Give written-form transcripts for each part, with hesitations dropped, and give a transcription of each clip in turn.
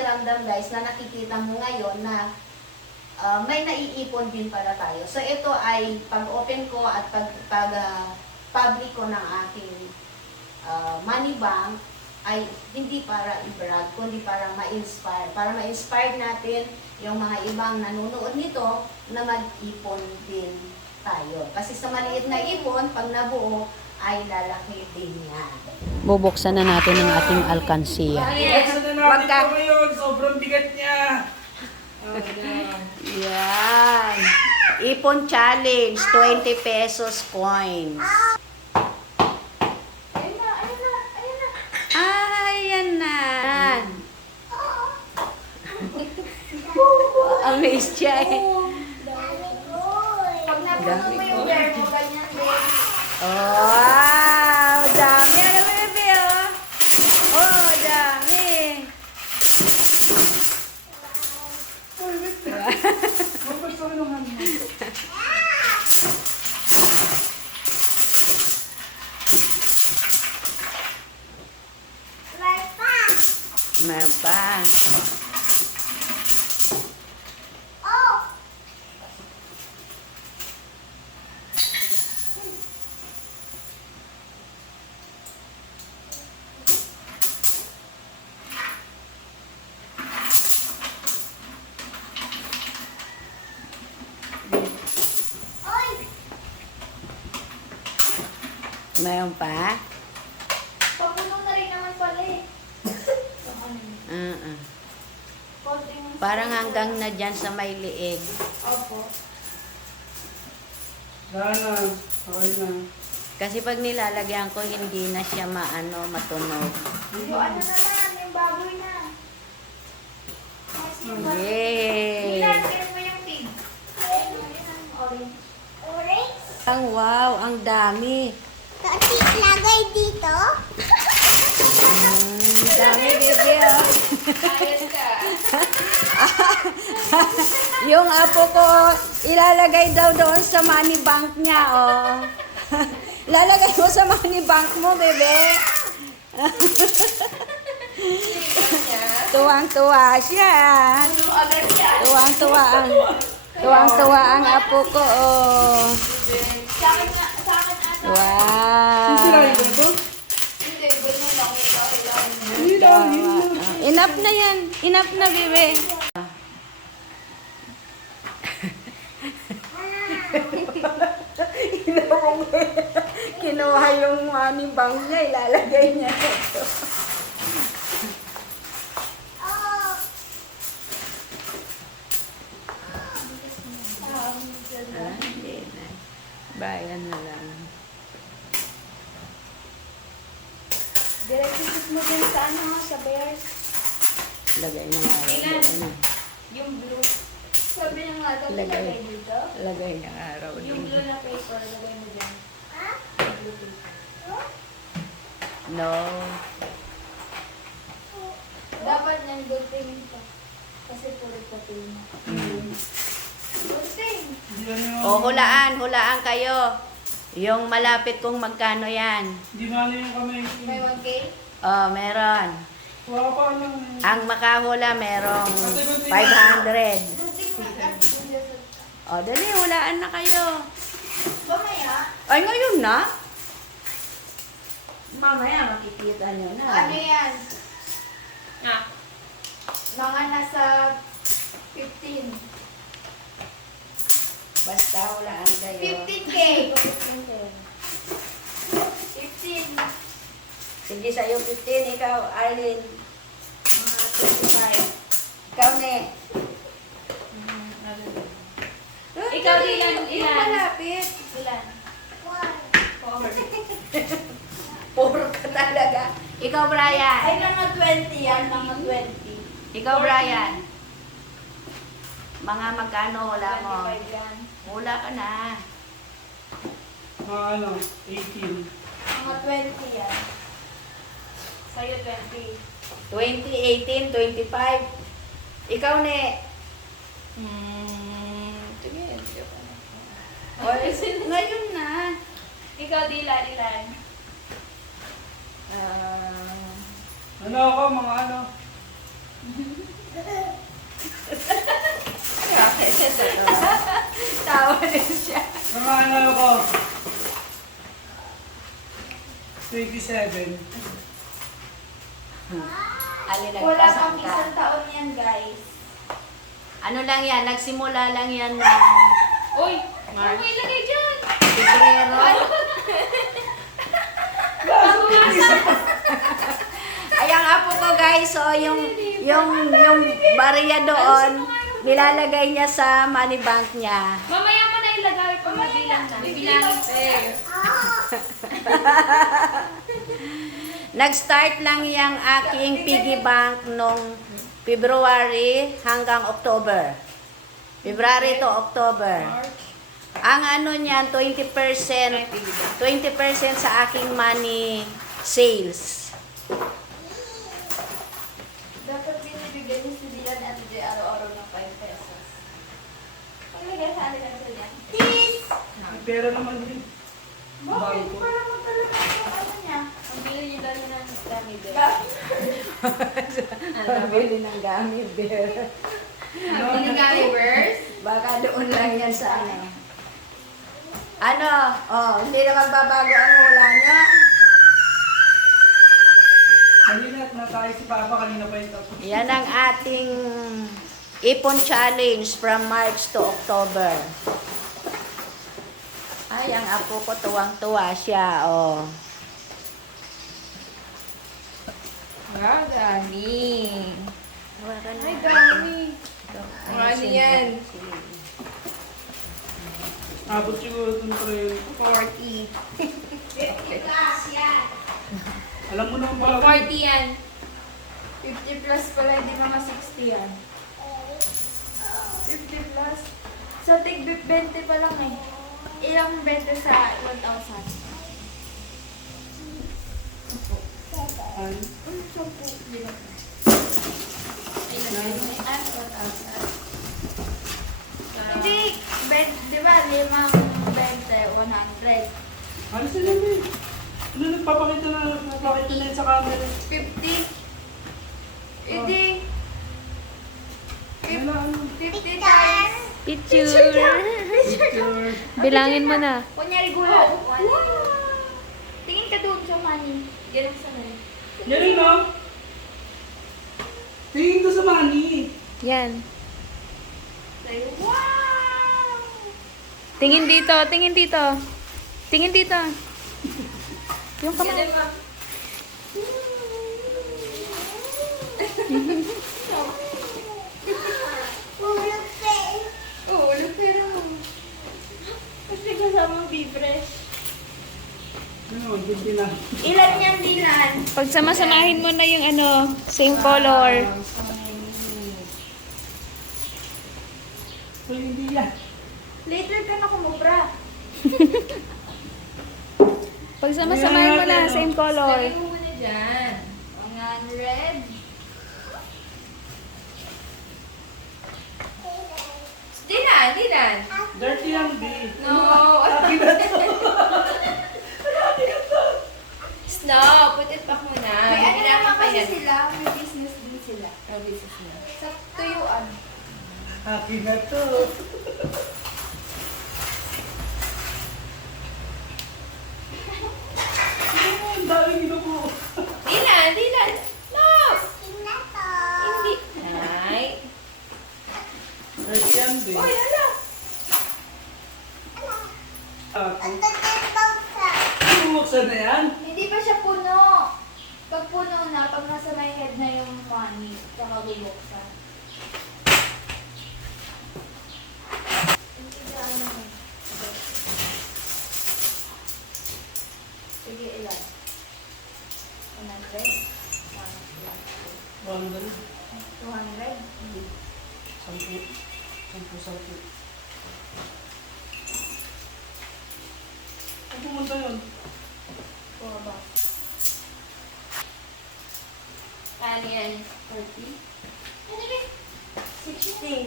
pakiramdam guys na nakikita mo ngayon na may naiipon din pala tayo. So ito ay pag-open ko at public ko ng aking money bank ay hindi para i-brag, kundi para ma-inspire. Para ma-inspire natin yung mga ibang nanonood nito na mag-ipon din tayo. Kasi sa maliit na ipon, pag nabuo, ay lalaki din yan. Bubuksan na natin ang ating alkansiya. Yes! Wag ka! Sobrang bigat niya! Yan. Ipon challenge, 20 pesos coins. Ayun na, ayun na, ayun na. Ayan na. Amaze siya eh. Pag napuno mo yung bear mo, ganyan din. Wow! Dami. Ano ba bebe oh? Oh, dami. Meron pa. Meron pa? Papuno na rin naman pala eh. Konting- Parang hanggang na dyan sa may liig. Opo. Sana, okay na. Kasi pag nilalagyan ko, hindi na siya matunog. So ano naman, yung baboy na. Kasi yung baboy. Yay! Ilan mo yung pig? Ayun, orange. Orange? Ang wow, ang dami. Lagay dito. Dami, baby, oh. Ayos ka. Yung apo ko, ilalagay daw doon sa money bank niya, oh. Ilalagay mo sa money bank mo, bebe. Tuwang-tuwa siya. Puno agad yan. Tuwang-tuwa ang apo ko, oh. Sa akin ata. Wow. Sisirain ko na to? Hindi, ganyan lang. Kailangan mo. Hindi lang, hindi lang. Enough na yan. Enough na, bebe. Kinuha yung money bank niya, ilalagay niya ito. Hindi na. Bayan na lang. Direktions mo din sa ano, sa bears. Lagay na nga. Ilan? Lagay na. Yung blue. Sabi niya nga, dapat Lagay. ilagay dito. Lagay na araw Yung din. blue na paper, lagay mo dyan. Blue paper. No. Dapat nandulting ito. Kasi tuloy pa mo. Dulting! Hindi yan yung... O, hulaan kayo. Yung malapit kung magkano yan. Hindi mali yung kamay. May 1K? Oh, meron. Wala pa lang. Ang makahula merong 500. Dulting mo. O, dali, hulaan na kayo. Mamaya, Ay, ngayon na? Mamaya makikita nyo na. ano yan? Mga nasa 15. Basta hulaan kayo. 15K! 15. Sige, sa'yo 15. Ikaw, Arlene. Mga 25. Ikaw, Ne. Ikaw, Dylan, Yung ilan? malapit. Ilan? 4. Puro ka talaga. Ikaw, Brian. Ay, mga 20 yan. Mga 20. Ikaw, Brian. Mga magkano hula mo? 25 yan. Hula ka na. Mga ano, 18. Mga 20 yan. Sa'yo 20. 20, 18, 25. Ikaw, Ne. Tingin. O, ngayon na. Ikaw, Dylan, ilan? Ano ako, mga ano? 27. Alin ang Wala pang pasangka? isang taon yan, guys. Ano lang yan, nagsimula lang yan ng Uy! Ano mo ilagay dyan? Pebrero. Ayan nga po ko guys, so yung barya doon, nilalagay niya sa money bank niya. Mamaya mo na ilagay pag mabilang na. Bilangin Nag-start lang yung aking piggy bank nung February hanggang October. February to October. Ang ano niyan, 20% sa aking money sales. Dapat binibigyan ni si Dylan at Jay araw-araw ng 5 pesos. Paglagay sa atin ang niya. Pera naman din. Bakit? Bangko. Para magtalaga yung ano niya. Ang bili niyo daw ng gummy bear. Bili ng gummy bear. Ang gummy bears? Baka doon lang yan sa ano. Ano? Oh, hindi na magbabago ang hula niya. Kanina at natay si Papa, kanina pa yung tapos. Yan ang ating ipon challenge from March to October. Ay, ang apo ko tuwang-tuwa siya, oh. Wow, gummy. Hawakan mo. Ay, gummy. Ano yan? Abot siguro dun pa rin. 40. Alam mo naman pala. 40 yan. 50 plus pala, hindi mga 60 yan. 50 plus. So, tig 20 pa lang eh. Ilang 20 sa 1,000? Ay, Hindi, di ba, 5, 20, 100. ano sila ba eh? Ano nagpapakita na yun sa camera? 50. Hindi. Ano, ano? 50 times. Picture. Picture. Bilangin mo na. Kunyari gulo. Tingin ka doon sa money. Ganun sa money. Yan yun, no? Tingin ko sa money. Yan. Say, wow! Tingin dito, tingin dito. Tingin dito. Yung kamay. Ganun ba? Oo, pero kasi kasamang bibresh. Ano, hindi na. Ilan yan, Dinan? Pag sama-samahin mo na yung ano, same color. So, hindi yan. Later ka na kumubra. Pag sama-samahin mo na, same color. Lagay mo muna dyan. 100. Dinan. Dirty yan, B. No. Akin na to. Snow, put it back muna. May ano Kailangan naman pa kasi yan. sila, may business din sila. Oh, business na. Sa tuyuan. Akin na to. Ang daming inupo. Dinan. No! Hindi. Ay. Dirty yan, B. Uy, hala. Ako. Bubuksan na yan? Hindi pa siya puno. Pag puno na, pag nasa my head na yung money, saka bubuksan. Sige, ilan? 100? 100. 200? 10. Saan pumunta yun? Baba. Ano yan? 40? Ano ba? 60. 60.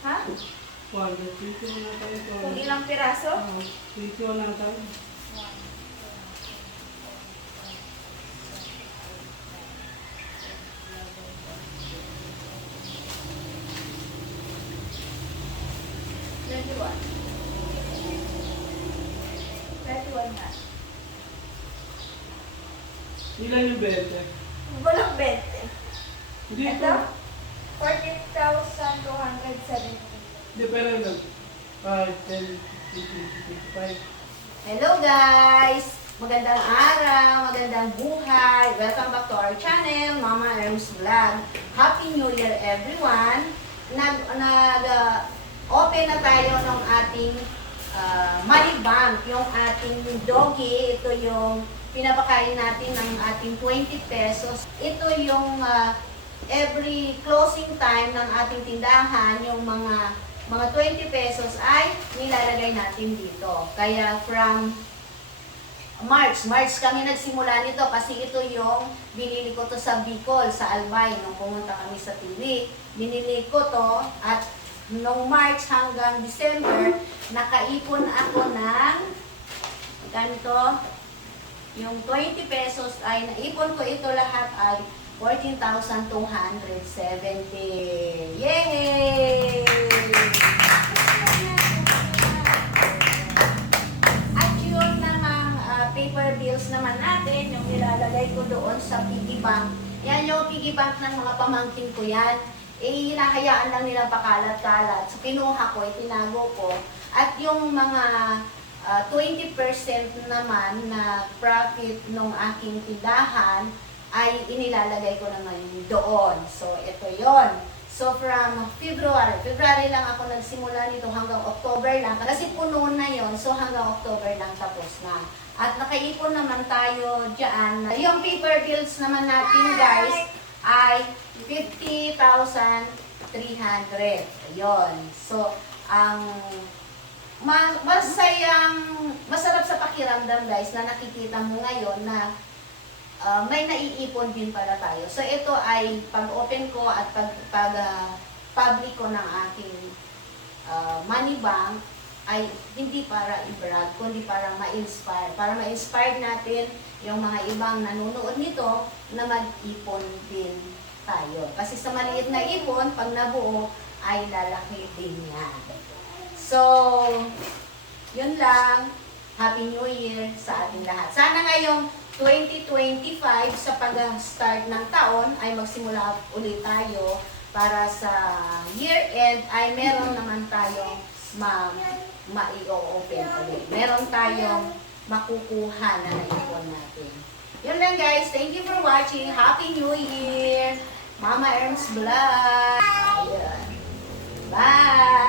Ha? 100. 21 na tayo. Kung ilang piraso? 21 na tayo. Ilan yung 20? Walang 20. Hindi Ito? 14,270. Hindi, pero ilan? 5, 10, 15, 25. Hello guys! Magandang araw, magandang buhay. Welcome back to our channel, Mama Erms Vlog. Happy New Year everyone! Open na tayo ng ating money bank, yung ating doggy. Ito yung pinapakain natin ng ating 20 pesos. Ito yung every closing time ng ating tindahan, yung mga 20 pesos ay nilalagay natin dito. Kaya from March kami nagsimula nito kasi ito yung binili ko to sa Bicol, sa Albay, nung pumunta kami sa TV. Binili ko to at nung March hanggang December, nakaipon ako ng ganito, yung 20 pesos ay naipon ko ito lahat ay 14,270. Yay! At yun namang paper bills naman natin, yung nilalagay ko doon sa piggy bank. Yan yung piggy bank ng mga pamangkin ko yan. Eh, hinahayaan lang nilang pakalat-kalat. So, kinuha ko, itinago ko. At yung mga 20% naman na profit ng aking tindahan ay inilalagay ko naman doon. So, ito yon. So, from February lang ako nagsimula nito hanggang October lang. Kasi puno na yon, so hanggang October lang tapos na. At nakaipon naman tayo dyan. Yung paper bills naman natin guys ay 50,300. Ayun. So, ang masarap sa pakiramdam guys na nakikita mo ngayon na may naiipon din pala tayo. So ito ay pag-open ko at pag-public ko ng aking money bank ay hindi para i-brag, kundi para ma-inspire. Para ma-inspire natin yung mga ibang nanonood nito na mag-ipon din tayo. Kasi sa maliit na ipon, pag nabuo, ay lalaki din yan. So, yun lang. Happy New Year sa ating lahat. Sana ngayong 2025 sa pag-start ng taon ay magsimula ulit tayo para sa year-end ay meron naman tayong ma-i-open ulit. Meron tayong makukuha na naipon natin. Yun lang guys. Thank you for watching. Happy New Year! Mama Erms Vlog! Ayan. Bye!